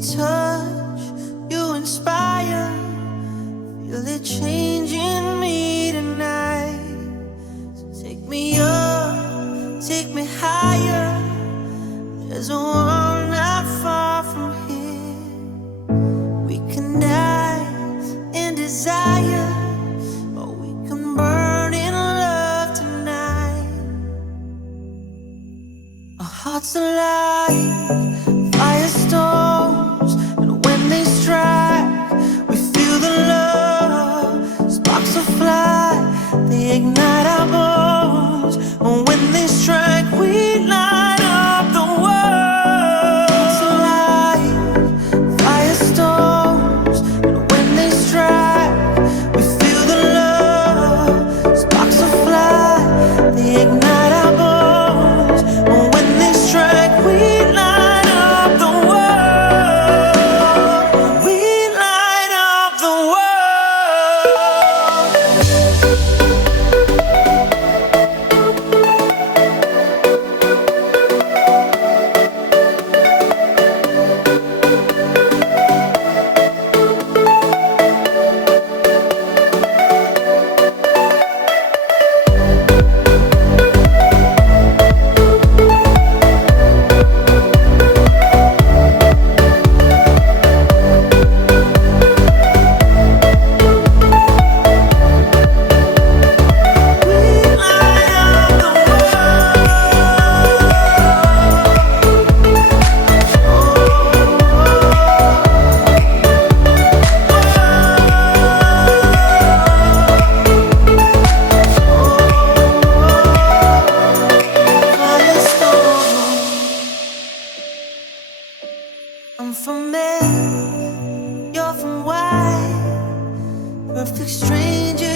touch, you inspire. Feel it changing me tonight. So take me up, take me higher. There's a world not far from here. We can die in desire, or we can burn in love tonight. Our hearts alive, firestorms, and when they strike, we feel the love. Sparks will fly, they ignite our bones, and when they strike, we light up the world. Hearts alive, firestorms, and when they strike, we feel the love. Sparks will fly, they ignite our bones, and when they strike, we light up the world. We light up the world. I'm from Mel, you're from Y, perfect stranger.